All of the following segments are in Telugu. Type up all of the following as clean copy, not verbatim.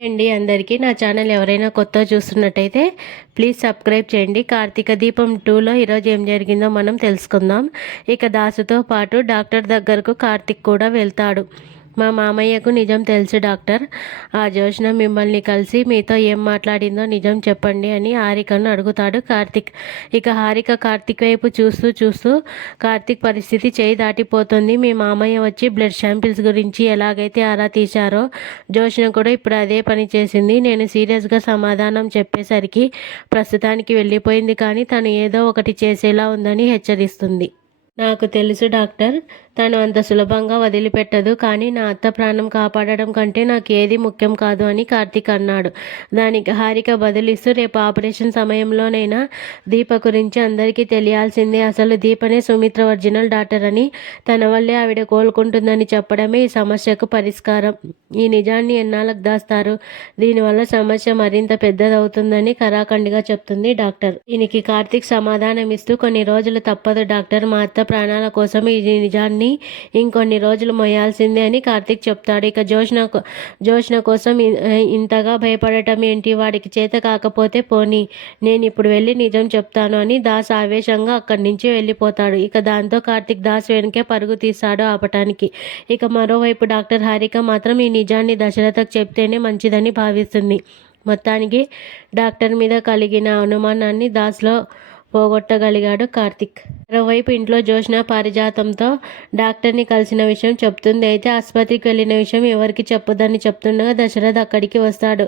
అండి అందరికీ నా ఛానల్ ఎవరైనా కొత్తగా చూస్తున్నట్టయితే ప్లీజ్ సబ్స్క్రైబ్ చేయండి. కార్తీక దీపం 2లో ఈరోజు ఏం జరిగిందో మనం తెలుసుకుందాం. ఇక దాసుతో పాటు డాక్టర్ దగ్గరకు కార్తీక్ కూడా వెళ్తాడు. మా మామయ్యకు నిజం తెలుసు డాక్టర్. ఆ జోష్న మిమ్మల్ని కలిసి మీతో ఏం మాట్లాడిందో నిజం చెప్పండి అని హారికను అడుగుతాడు కార్తీక్. ఇక హారిక కార్తీక్ వైపు చూస్తూ కార్తీక్ పరిస్థితి చేయి దాటిపోతుంది. మీ మామయ్య వచ్చి బ్లడ్ శాంపిల్స్ గురించి ఎలాగైతే ఆరా తీశారో జోష్న కూడా ఇప్పుడు అదే పని చేసింది. నేను సీరియస్గా సమాధానం చెప్పేసరికి ప్రస్తుతానికి వెళ్ళిపోయింది, కానీ తను ఏదో ఒకటి చేసేలా ఉందని హెచ్చరిస్తుంది. నాకు తెలుసు డాక్టర్, తను అంత సులభంగా వదిలిపెట్టదు, కానీ నా అత్త ప్రాణం కాపాడడం కంటే నాకు ఏది ముఖ్యం కాదు అని కార్తీక్ అన్నాడు. దానికి హారిక బదులిస్తూ, రేపు ఆపరేషన్ సమయంలోనైనా దీప గురించి అందరికీ తెలియాల్సిందే. అసలు దీపనే సుమిత్ర ఒరిజినల్ డాక్టర్ అని, తన వల్లే ఆవిడ కోలుకుంటుందని చెప్పడమే ఈ సమస్యకు పరిష్కారం. ఈ నిజాన్ని ఎన్నాళ్ళకు దాస్తారు? దీనివల్ల సమస్య మరింత పెద్దదవుతుందని కరాఖండిగా చెప్తుంది డాక్టర్. దీనికి కార్తీక్ సమాధానం ఇస్తూ, కొన్ని రోజులు తప్పదు డాక్టర్, మా అత్త ప్రాణాల కోసం ఈ నిజాన్ని ఇంకొన్ని రోజులు మోయాల్సిందే అని కార్తీక్ చెప్తాడు. ఇక జోష్న కోసం ఇంతగా భయపడటం ఏంటి? వాడికి చేత కాకపోతే పోనీ, నేను ఇప్పుడు వెళ్ళి నిజం చెప్తాను అని దాస్ ఆవేశంగా అక్కడి నుంచి వెళ్ళిపోతాడు. ఇక దాంతో కార్తీక్ దాస్ వెనుకే పరుగు తీస్తాడు ఆపటానికి. ఇక మరోవైపు డాక్టర్ హారిక మాత్రం ఈ నిజాన్ని దశరథకు చెప్తేనే మంచిదని భావిస్తుంది. మొత్తానికి డాక్టర్ మీద కలిగిన అనుమానాన్ని దాస్లో పోగొట్టగలిగాడు కార్తీక్. మరోవైపు ఇంట్లో జోష్న పారిజాతంతో డాక్టర్ని కలిసిన విషయం చెప్తుంది. అయితే ఆసుపత్రికి వెళ్ళిన విషయం ఎవరికి చెప్పొద్దని చెప్తుండగా దశరథ్ అక్కడికి వస్తాడు.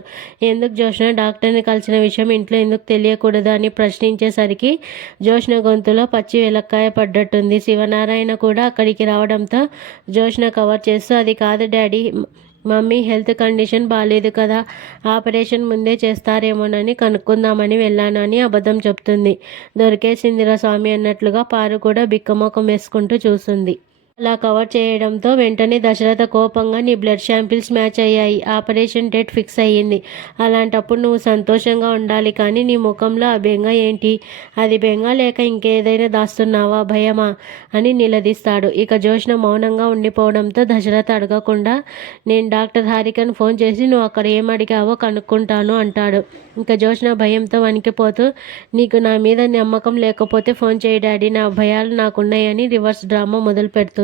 ఎందుకు జోష్న డాక్టర్ని కలిసిన విషయం ఇంట్లో ఎందుకు తెలియకూడదు అని ప్రశ్నించేసరికి జోష్న గొంతులో పచ్చి వెలక్కాయ పడ్డట్టుంది. శివనారాయణ కూడా అక్కడికి రావడంతో జోష్న కవర్ చేస్తూ, అది కాదు డాడీ, మమ్మీ హెల్త్ కండిషన్ బాగాలేదు కదా, ఆపరేషన్ ముందే చేస్తారేమోనని కనుక్కుందామని వెళ్ళాను అని అబద్ధం చెప్తుంది. దొరికేసిందిరా స్వామి అన్నట్లుగా పారు కూడా బిక్కమొఖం వేసుకుంటూ చూస్తుంది. అలా కవర్ చేయడంతో వెంటనే దశరథ కోపంగా, నీ బ్లడ్ శాంపిల్స్ మ్యాచ్ అయ్యాయి, ఆపరేషన్ డేట్ ఫిక్స్ అయ్యింది, అలాంటప్పుడు నువ్వు సంతోషంగా ఉండాలి, కానీ నీ ముఖంలో ఆ బెంగ ఏంటి? అది బెంగ లేక ఇంకేదైనా దాస్తున్నావా, భయమా అని నిలదీస్తాడు. ఇక జోష్న మౌనంగా ఉండిపోవడంతో దశరథ అడగకుండా, నేను డాక్టర్ హారికను ఫోన్ చేసి నువ్వు అక్కడ ఏం అడిగావో కనుక్కుంటాను అంటాడు. ఇక జోష్న భయంతో వణికిపోతూ, నీకు నా మీద నమ్మకం లేకపోతే ఫోన్ చేయి డాడీ, నా భయాలు నాకున్నాయని రివర్స్ డ్రామా మొదలు పెడుతుంది.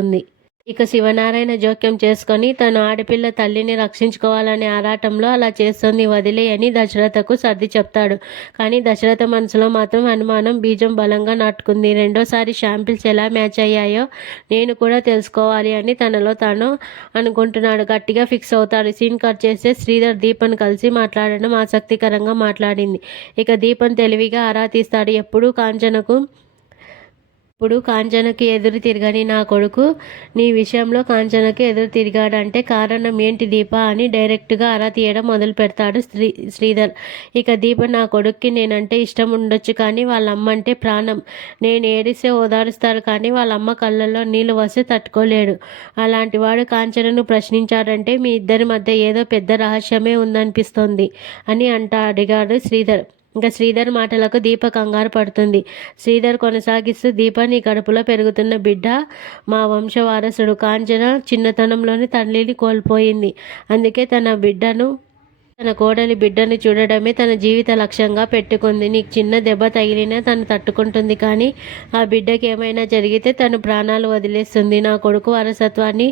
ఇక శివనారాయణ జోక్యం చేసుకొని, తను ఆడపిల్ల తల్లిని రక్షించుకోవాలనే ఆరాటంలో అలా చేస్తుంది, వదిలేయని దశరథకు సర్ది చెప్తాడు. కానీ దశరథ మనసులో మాత్రం అనుమానం బీజం బలంగా నాటుకుంది. రెండోసారి శాంపిల్స్ ఎలా మ్యాచ్ అయ్యాయో నేను కూడా తెలుసుకోవాలి అని తనలో తాను అనుకుంటున్నాడు. గట్టిగా ఫిక్స్ అవుతాడు. సీన్ కట్ చేస్తే శ్రీధర్ దీపన్ కలిసి మాట్లాడడం ఆసక్తికరంగా మాట్లాడింది. ఇక దీపన్ తెలివిగా ఆరా తీస్తాడు. ఇప్పుడు కాంచనకి ఎదురు తిరగని నా కొడుకు నీ విషయంలో కాంచనకి ఎదురు తిరిగాడంటే కారణం ఏంటి దీప అని డైరెక్ట్గా ఆరా తీయడం మొదలు పెడతాడు శ్రీధర్. ఇక దీప, నా కొడుక్కి నేనంటే ఇష్టం ఉండొచ్చు, కానీ వాళ్ళ అమ్మ అంటే ప్రాణం. నేను ఏడిస్తే ఓదారుస్తాడు, కానీ వాళ్ళ అమ్మ కళ్ళల్లో నీళ్లు వస్తే తట్టుకోలేడు. అలాంటి వాడు కాంచనను ప్రశ్నించాడంటే మీ ఇద్దరి మధ్య ఏదో పెద్ద రహస్యమే ఉందనిపిస్తోంది అని అడిగాడు శ్రీధర్. ఇంకా శ్రీధర్ మాటలకు దీప కంగారు పడుతుంది. శ్రీధర్ కొనసాగిస్తూ, దీప, నీ కడుపులో పెరుగుతున్న బిడ్డ మా వంశవారసుడు. కాంచన చిన్నతనంలోనే తల్లిని కోల్పోయింది, అందుకే తన కోడలి బిడ్డను చూడడమే తన జీవిత లక్ష్యంగా పెట్టుకుంది. నీకు చిన్న దెబ్బ తగిలినా తను తట్టుకుంటుంది, కానీ ఆ బిడ్డకి ఏమైనా జరిగితే తను ప్రాణాలు వదిలేస్తుంది. నా కొడుకు వారసత్వాన్ని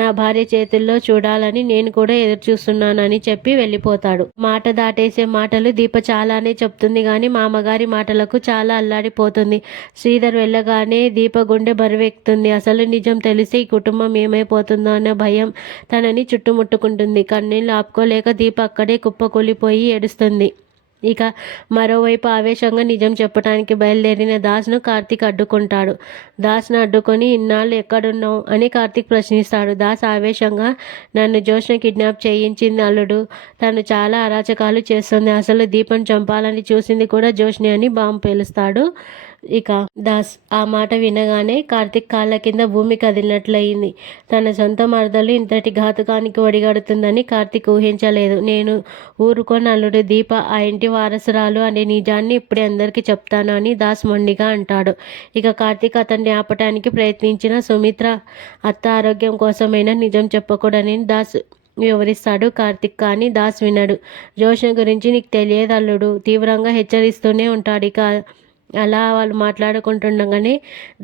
నా భార్య చేతుల్లో చూడాలని నేను కూడా ఎదురు చూస్తున్నానని చెప్పి వెళ్ళిపోతాడు. మాట దాటేసే మాటలు దీప చాలానే చెప్తుంది, కానీ మామగారి మాటలకు చాలా అల్లాడిపోతుంది. శ్రీధర్ వెళ్ళగానే దీప గుండె బరువెక్కుతుంది. అసలు నిజం తెలిస్తే ఈ కుటుంబం ఏమైపోతుందో అనే భయం తనని చుట్టుముట్టుకుంటుంది. కన్నీళ్ళు ఆపుకోలేక దీప అక్కడే కుప్పకూలిపోయి ఏడుస్తుంది. ఇక మరోవైపు ఆవేశంగా నిజం చెప్పడానికి బయలుదేరిన దాస్ను కార్తీక్ అడ్డుకుంటాడు. దాస్ను అడ్డుకొని, ఇన్నాళ్ళు ఎక్కడున్నావు అని కార్తీక్ ప్రశ్నిస్తాడు. దాస్ ఆవేశంగా, నన్ను జోష్న కిడ్నాప్ చేయించింది అల్లుడు, తను చాలా అరాచకాలు చేస్తుంది, అసలు దీపం చంపాలని చూసింది కూడా జోష్ని అని బాంబు పేలుస్తాడు. ఇక దాస్ ఆ మాట వినగానే కార్తీక్ కాళ్ళ కింద భూమి కదిలినట్లయింది. తన సొంత మరదలు ఇంతటి ఘాతుకానికి ఒడిగడుతుందని కార్తీక్ ఊహించలేదు. నేను ఊరుకోని అల్లుడు, దీప ఆ ఇంటి వారసురాలు అనే నిజాన్ని ఇప్పుడే అందరికీ చెప్తాను అని దాస్ మొండిగా అంటాడు. ఇక కార్తీక్ అతన్ని ఆపటానికి ప్రయత్నించిన సుమిత్ర అత్త ఆరోగ్యం కోసమైనా నిజం చెప్పకూడదని దాస్ వివరిస్తాడు కార్తిక్. కానీ దాస్ వినడు. జోష్న గురించి నీకు తెలియదు అల్లుడు, తీవ్రంగా హెచ్చరిస్తూనే ఉంటాడు. ఇక అలా వాళ్ళు మాట్లాడుకుంటుండగానే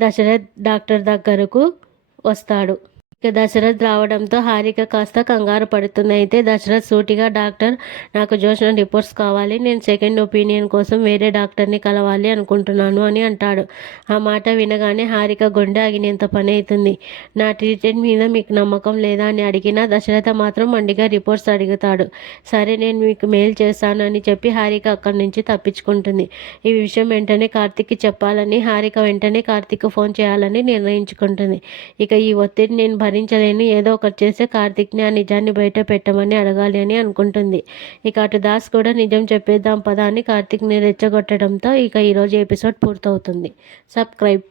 దశరథ్ డాక్టర్ దగ్గరకు వస్తాడు. ఇక దశరథ్ రావడంతో హారిక కాస్త కంగారు పడుతుంది. అయితే దశరథ్ సూటిగా, డాక్టర్, నాకు జోష్న రిపోర్ట్స్ కావాలి, నేను సెకండ్ ఒపీనియన్ కోసం వేరే డాక్టర్ని కలవాలి అనుకుంటున్నాను అని అంటాడు. ఆ మాట వినగానే హారిక గుండె ఆగినంత పని అవుతుంది. నా ట్రీట్మెంట్ మీద మీకు నమ్మకం లేదా అని అడిగినా దశరథ మాత్రం మండిగా రిపోర్ట్స్ అడుగుతాడు. సరే, నేను మీకు మెయిల్ చేస్తాను అని చెప్పి హారిక అక్కడి నుంచి తప్పించుకుంటుంది. ఈ విషయం వెంటనే కార్తిక్కి చెప్పాలని హారిక వెంటనే కార్తిక్ ఫోన్ చేయాలని నిర్ణయించుకుంటుంది. ఇక ఈ ఒత్తిడి నేను భరించలేని, ఏదో ఒకటి చేస్తే కార్తిక్ని ఆ నిజాన్ని బయట పెట్టమని అడగాలి అని అనుకుంటుంది. ఇక అటు దాస్ కూడా నిజం చెప్పేద్దాం పదా అని కార్తిక్ని రెచ్చగొట్టడంతో ఇక ఈరోజు ఎపిసోడ్ పూర్తవుతుంది. సబ్స్క్రైబ్.